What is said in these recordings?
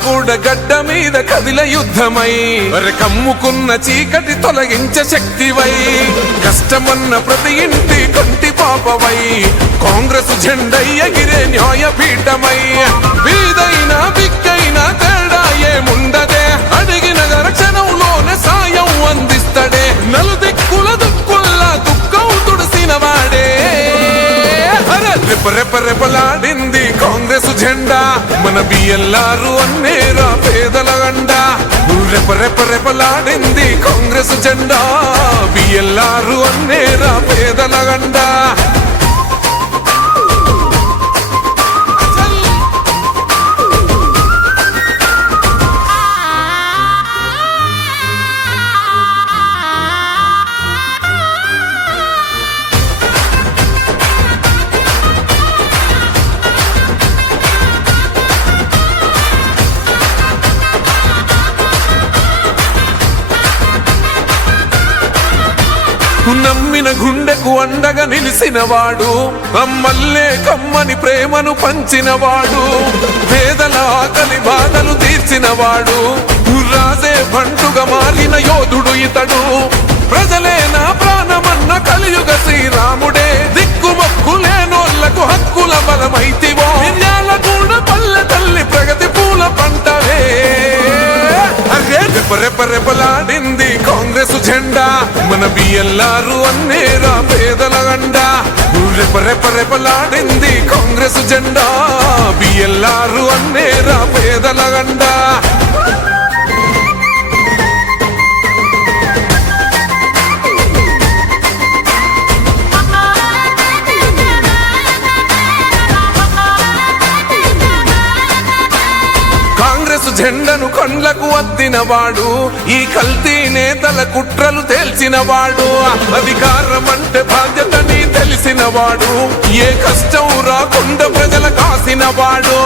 మిర్యాలగూడ గడ్డ మీద కదిల యుద్ధమై కమ్ముకున్న చీకటి తొలగించే శక్తివై కష్టమన్న ప్రతి ఇంటి కంటి పాపవై కాంగ్రెస్ జెండా ఎగిరే న్యాయపీఠమై వీధైనా బిక్కైనా తేడా ఏముండదే అడిగిన క్షణంలోనే సాయం అందిస్తడే నలుదిక్కుల దుక్కుల్లా దుఃఖం తుడిసిన వాడే రెపరెపలాడింది కాంగ్రెస్ జెండా మన బిఎల్ఆర్ అన్నేరా పేదల గండా రెపరెపలాడింది కాంగ్రెస్ జెండా బిఎల్ఆర్ అన్నేరా పేదల గండా నమ్మిన గుండెకు అండగా నిలిసినవాడు అమ్మల్లే కమ్మని ప్రేమను పంచినవాడు పేదల ఆకలి బాధలు తీర్చినవాడు రాజే బంటుగా మారిన యోధుడు ఇతడు ప్రజలే నా ప్రాణమన్న కలియుగ శ్రీరాముడే దిక్కుమొక్కు లేనోళ్లకు హక్కుల బలమైతివో మిర్యాలగూడ పల్లె తల్లి ప్రగతి పూల పంటవే రెపరెపలాడింది కాంగ్రెస్ జెండా మన బిఎల్ఆర్ అన్నేరా పేదల గండా రెపరెపలాడింది కాంగ్రెస్ జెండా బిఎల్ఆర్ అన్నేరా పేదల గండా జెండను కండ్లకు అద్దినవాడు ఈ కల్తీ నేతల కుట్రలు తేల్చినవాడు అధికారం అంటే బాధ్యతని తెలిసినవాడు ఏ కష్టం రాకుండా ప్రజల కాసినవాడు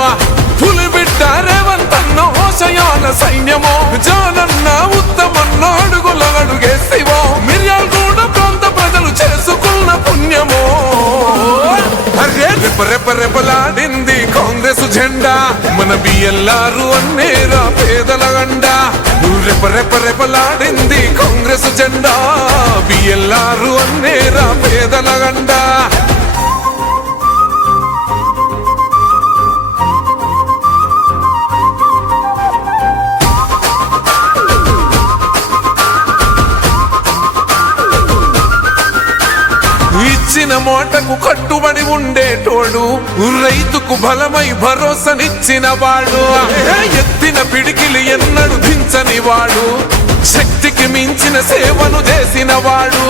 పులి బిడ్డ రేవంతన్న హోషయాల సైన్యమో జానన్న ఉత్తమన్న అడుగుల అడుగేసివో మిర్యాలగూడ ప్రాంత ప్రజలు చేసుకున్న పుణ్యమో రెపరెపలాడింది కాంగ్రెస్ జెండా మన బిఎల్ఆర్ అన్నేరా పేదల గండా రెపరెపలాడింది కాంగ్రెస్ జెండా బిఎల్ఆర్ అన్నేరా పేదల గండా ఇచ్చిన మాటకు కట్టుబడి ఉండేటోడు రైతుకు బలమై భరోసానిచ్చిన వాడు ఎత్తిన పిడికిలి ఎన్నడు దించని వాడు శక్తికి మించిన సేవను చేసిన వాడు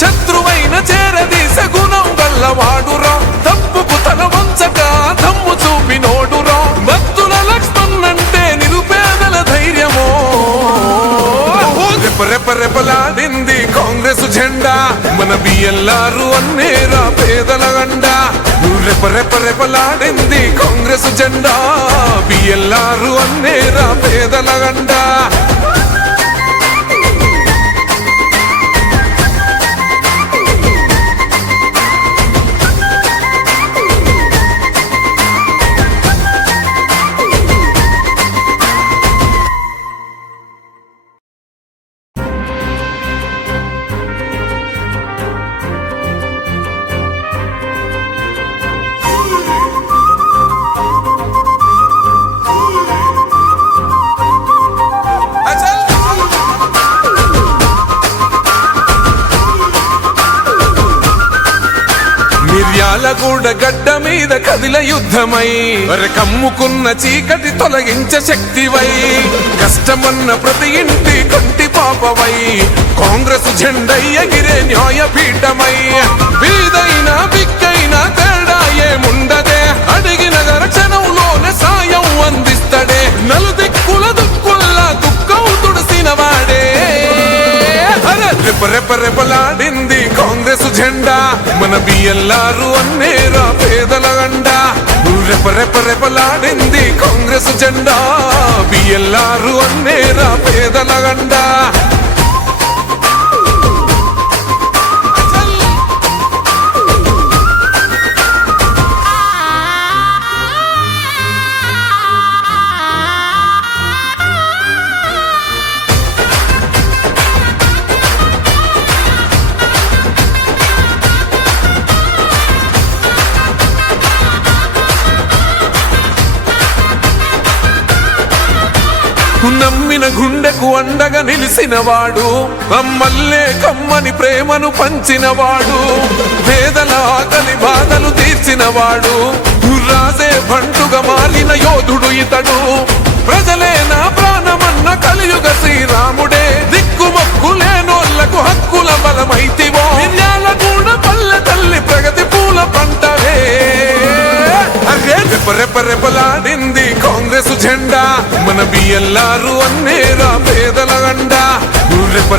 శత్రువైన చేరదీసే గుణం గల్లవాడురా తప్పుకు తల వంచక దమ్ము చూపినోడురా భక్తుల లక్ష్మణ్ణంటే నిరుపేదల ధైర్యమో రెపరెపలాడింది కాంగ్రెస్ జెండా మన బిఎల్ఆర్ అన్నేరా పేదల గండా రెపరెపలాడింది కాంగ్రెస్ జెండా బిఎల్ఆర్ అన్నేరా పేదల గండా మిర్యాలగూడ గడ్డ మీద కదిల యుద్ధమై కమ్ముకున్న చీకటి తొలగించే శక్తివై కష్టమన్న ప్రతి ఇంటి కంటి పాపవై కాంగ్రెస్ జెండా ఎగిరే న్యాయపీఠమై వీధైనా బిక్కైనా తేడా ఏముండదే అడిగిన క్షణంలోనే సాయం అందిస్తడే నలుదిక్కుల దుక్కుల్లా దుఃఖం తుడిసిన వాడే రెపరెపలాడింది కాంగ్రెస్ జెండా మన బిఎల్ఆర్ అన్నేరా పేదల గండా రెపరెపలాడింది కాంగ్రెస్ జెండా బిఎల్ఆర్ అన్నేరా పేదల గండా నమ్మిన గుండెకు అండగా నిలిసినవాడు, అమ్మల్లే కమ్మని ప్రేమను పంచినవాడు, పేదల ఆకలి బాధలు తీర్చినవాడు, రాజే బంటుగా మారిన యోధుడు ఇతడు. ప్రజలే నా ప్రాణమన్న కలియుగ శ్రీరాముడే, దిక్కుమొక్కు లేనోళ్లకు హక్కుల బలమైతివో, మిర్యాలగూడ పల్లె తల్లి ప్రగతి పూల పంటవే. రెపరెపలాడింది కాంగ్రెస్ జెండా, మన బిఎల్ఆర్ అన్నేరా పేదల గండా.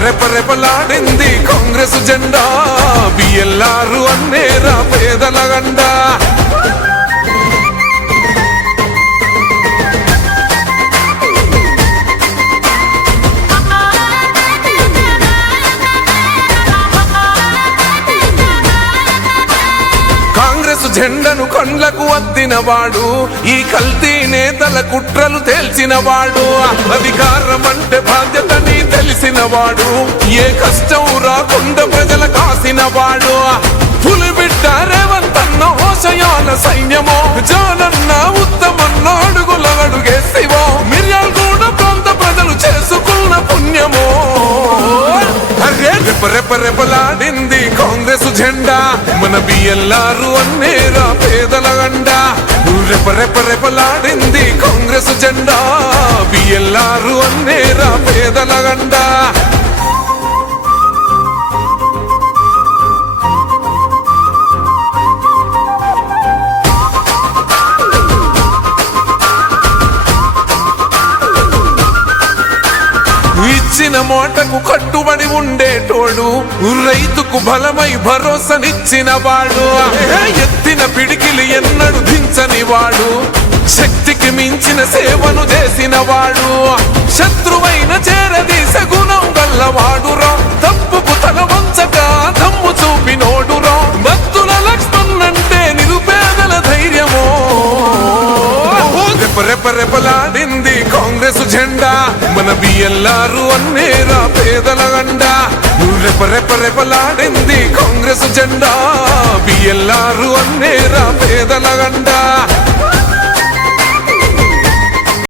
రెపరెపలాడింది కాంగ్రెస్ జెండా, బిఎల్ఆర్ అన్నేరా పేదల గండా. కాంగ్రెస్ జెండను కండ్లకు అద్దినవాడు, ఈ కల్తీ నేతల కుట్రలు తేల్చినవాడు, అధికారం అంటే బాధ్యతని తెలిసినవాడు, ఏ కష్టం రాకుండా ప్రజల కాసినవాడు. పులిబిడ్డ రేవంతన్న హోషయాల సైన్యమో, జానన్న ఉత్తమన్న అడుగుల అడుగేసివో, మిర్యాలగూడ ప్రాంత ప్రజలు చేసుకున్న పుణ్యమో. రెపరెపలాడింది కాంగ్రెస్ జెండా, మన బిఎల్ఆర్ అన్నేరా పేదల గండా. రెపరెపలాడింది కాంగ్రెస్ జెండా, బిఎల్ఆర్ అన్నేరా పేదల గండా. ఇచ్చిన మాటకు కట్టుబడి ఉండేటోడు, రైతుకు బలమై భరోసానిచ్చిన వాడు, ఎత్తిన పిడికిలి ఎన్నడు దించని వాడు, శక్తికి మించిన సేవను చేసిన వాడు, శత్రువైన చేరదీసే గుణం గల్లవాడురా, తప్పుకు తల వంచక దమ్ము చూపినోడురా, భక్తుల లక్ష్మణ్ అంటే నిరుపేదల ధైర్యమో. రెపరెపలాడింది కాంగ్రెస్ జెండా, మన బిఎల్ఆర్ అన్నేరా పేదల గండా. రెపరెపలాడింది కాంగ్రెస్ జెండా, బిఎల్ఆర్ అన్నేరా పేదల గండా.